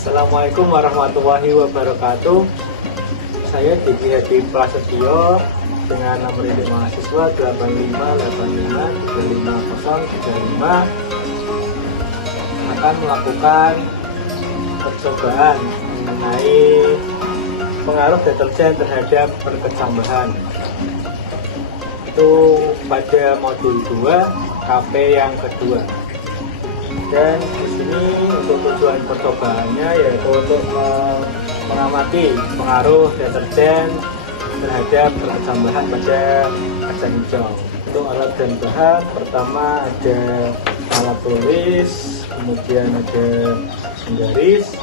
Assalamualaikum warahmatullahi wabarakatuh. Saya Diki Hadi Prasetyo dengan nomor induk mahasiswa 858535035 akan melakukan percobaan mengenai pengaruh deterjen terhadap perkecambahan. Itu pada modul 2 KP yang kedua. Dan di sini untuk tujuan percobaannya yaitu untuk mengamati pengaruh deterjen terhadap perkecambahan pada kacang hijau. Untuk alat dan bahan, pertama ada alat tulis, kemudian ada penggaris,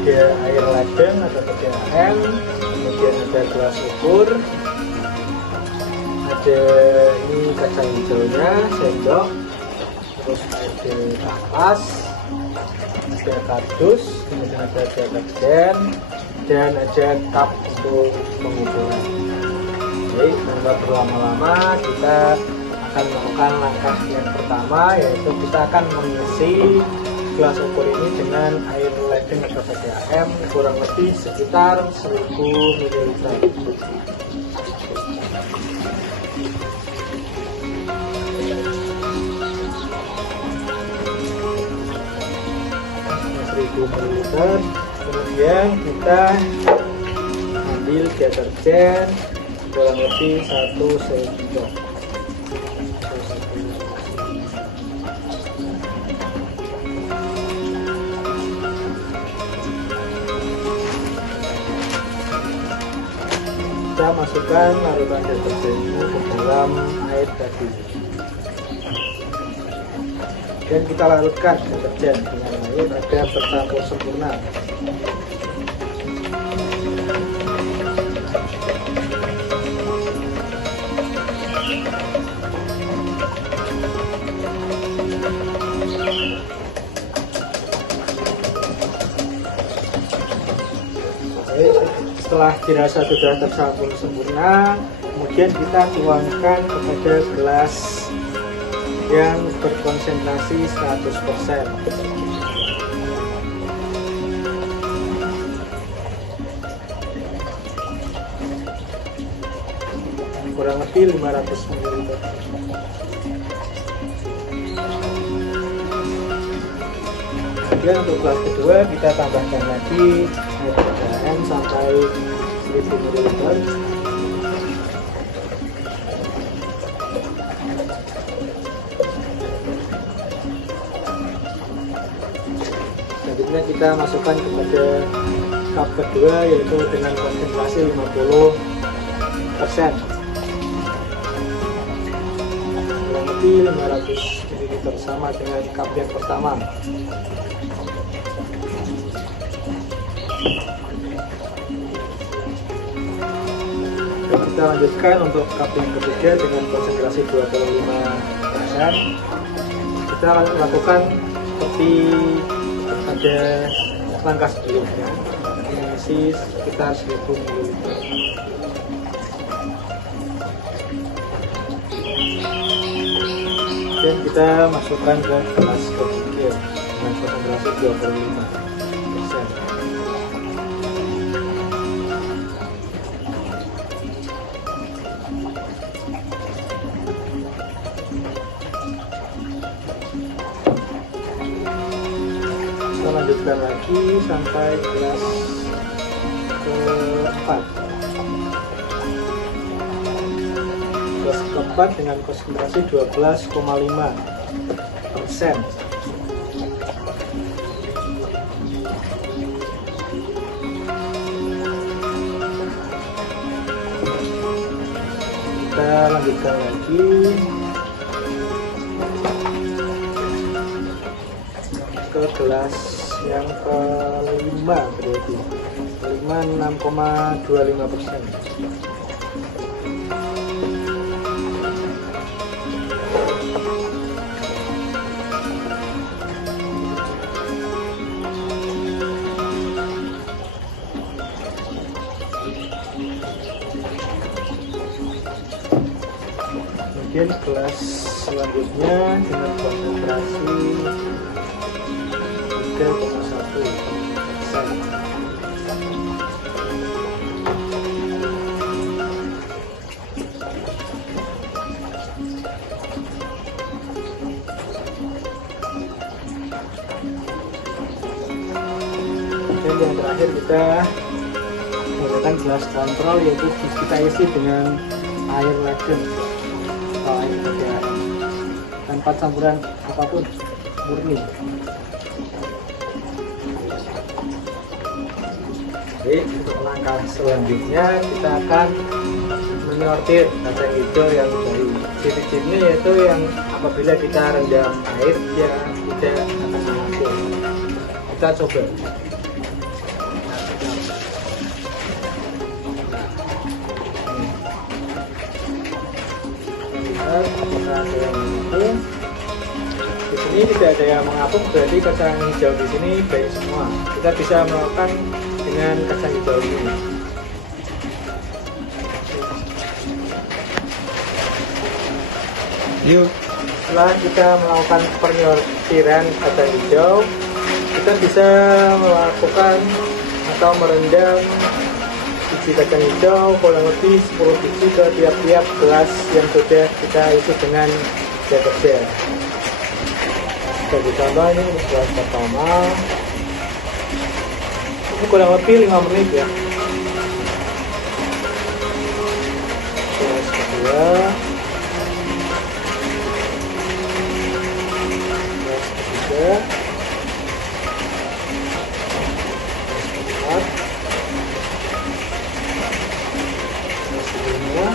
ada air ledeng atau PDAM, kemudian ada gelas ukur, ada ini kacang hijaunya, sendok, terus ada kapas, ada kardus, kemudian ada deterjen, dan ada cup untuk pengukuran. Baik, tanpa berlama-lama kita akan melakukan langkah yang pertama, yaitu kita akan mengisi gelas ukur ini dengan air ledeng atau PDAM kurang lebih sekitar 1000 ml. Kemudian kita ambil deterjen kurang lebih 1 sendok. Kita masukkan larutan deterjen ini ke dalam air tadi. Dan kita larutkan deterjen dengan air agar tercampur sempurna. Setelah dirasa sudah tercampur sempurna, kemudian kita tuangkan kepada gelas yang berkonsentrasi 100%. Kurang lebih 500 ml. Kemudian untuk gelas kedua kita tambahkan lagi air PDAM sampai 1000 ml. Selanjutnya kita masukkan kepada cup kedua, yaitu dengan konsentrasi 50%. Kurang lebih 500 ml sama dengan cup yang pertama. Dan kita lanjutkan untuk cup yang ketiga dengan konsentrasi 25%. Kita lakukan seperti pada langkah sebelumnya, mengisi sekitar 1000 ml. Dan kita masukkan ke gelas ketiga dengan konsentrasi 25%. Lanjutkan lagi sampai gelas keempat. Gelas keempat dengan konsentrasi 12,5%. Kita lanjutkan lagi ke gelas yang kelima, berarti 6,25%. Kemudian gelas selanjutnya dengan konsentrasi Dan yang terakhir kita menggunakan gelas kontrol, yaitu kita isi dengan air ledeng atau air garam tanpa campuran apapun, murni. Oke, untuk langkah selanjutnya kita akan menyortir kacang hijau yang baru. Ciri-cirinya yaitu yang apabila kita rendam air dia tidak akan mengapung. Kita coba. Apakah ada yang mengapung? Di sini tidak ada yang mengapung, berarti kacang hijau di sini baik semua. Kita bisa melakukan dengan kacang hijau ini. Yuk, setelah kita melakukan penyortiran kacang hijau, kita bisa melakukan atau merendam biji kacang hijau kurang lebih 10 biji ke tiap-tiap gelas yang sudah kita isi dengan deterjen. Sebagai contoh, ini gelas pertama, ini kurang lebih 5 menit ya. Gelas kedua, gelas ketiga, gelas keempat,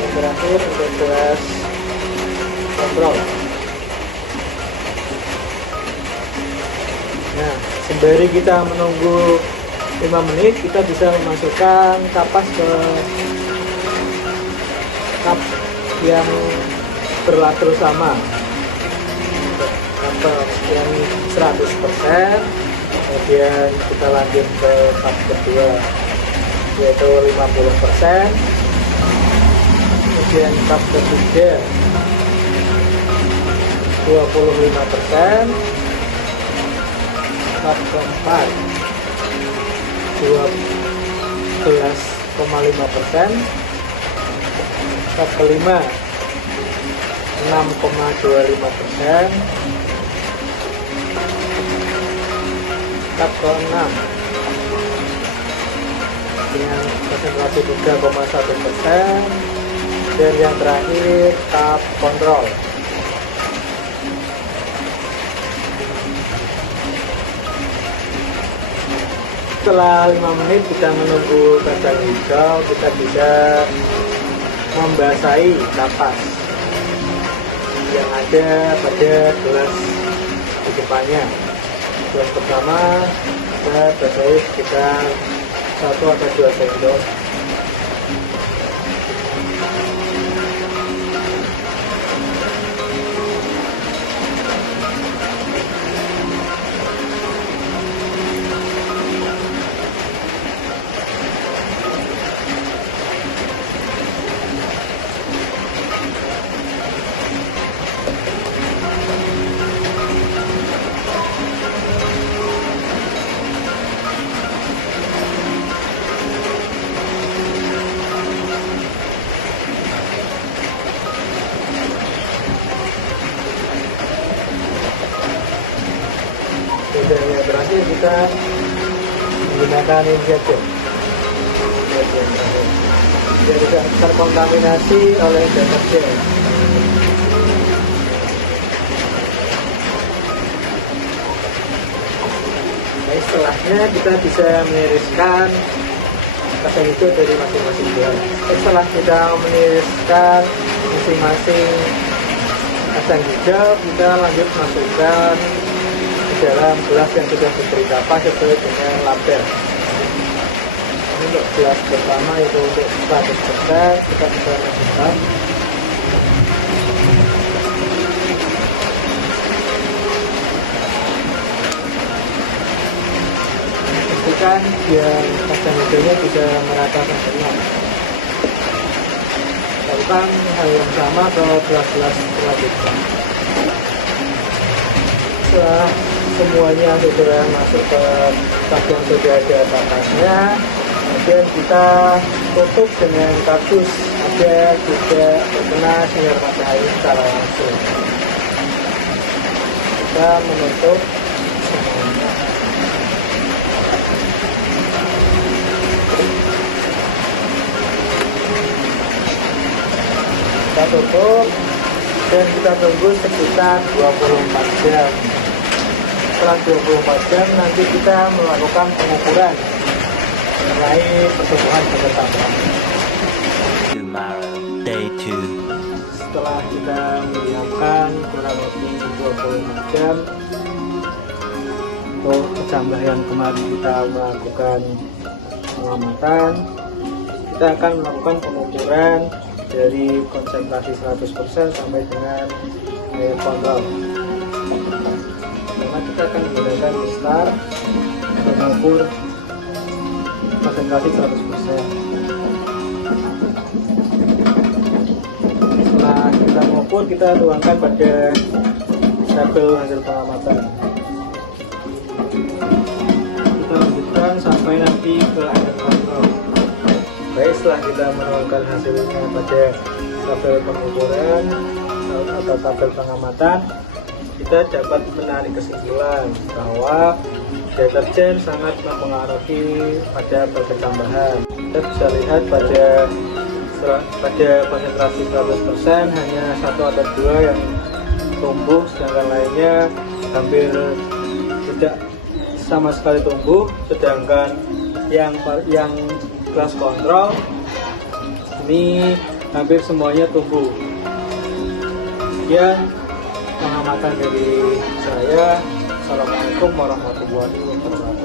yang terakhir untuk gelas kontrol. Nah, sembari kita menunggu 5 menit, kita bisa memasukkan kapas ke cup yang berlatrus sama. Kapas yang 100%, kemudian kita lanjut ke cup kedua yaitu 50%, kemudian cup ketiga 25%, cup keempat 12,5%, cup kelima 6,25%, cup ke-6 dengan konsentrasi 3,1%, dan yang terakhir cup kontrol. Setelah 5 menit kita menunggu kacang hijau, kita bisa membasahi kapas yang ada pada gelas di depannya. Gelas pertama kita basahi sekitar 1 atau 2 sendok. Sudah berhasil kita menggunakan ini saja, biar tidak terkontaminasi oleh deterjen. Nah, setelahnya kita bisa meniriskan kacang hijau dari masing-masing gelas. Setelah kita meniriskan masing-masing kacang hijau, kita lanjut masukkan dalam gelas yang sudah diberi kapas sesuai dengan label. Ini untuk gelas pertama itu untuk 100%, kita bisa masukkan. Pastikan biar kacang hijaunya bisa merata semua. Kalau melakukan hal yang sama ke kelas-kelas selanjutnya. Setelah semuanya sudah masuk ke tas yang sudah ada tapasnya, kemudian kita tutup dengan kardus agar tidak terkena sinar matahari secara langsung. Kita menutup semuanya. Kita tutup dan kita tunggu sekitar 24 jam. Setelah 24 jam nanti kita melakukan pengukuran mengenai pertumbuhan pagar tambang. Tomorrow, day 2. Setelah kita mendiamkan kurang lebih 24 jam untuk kecambah yang kemarin kita melakukan pengamatan, kita akan melakukan pengukuran dari konsentrasi 100% sampai dengan air kontrol. Karena kita akan menggunakan mistar untuk mengukur konsentrasi 100%. Setelah kita mengukur, kita tuangkan pada tabel hasil pengamatan. Kita lanjutkan sampai nanti ke air kontrol. Baik, setelah kita menuangkan hasilnya pada tabel pengukuran atau tabel pengamatan, kita dapat menarik kesimpulan bahwa deterjen sangat mempengaruhi pada pagar tambahan. Kita bisa lihat pada konsentrasi 100% hanya 1 atau 2 yang tumbuh, sedangkan lainnya hampir tidak sama sekali tumbuh, sedangkan yang kelas kontrol ini hampir semuanya tumbuh. Sekian pengamatan dari saya. Assalamualaikum warahmatullahi wabarakatuh.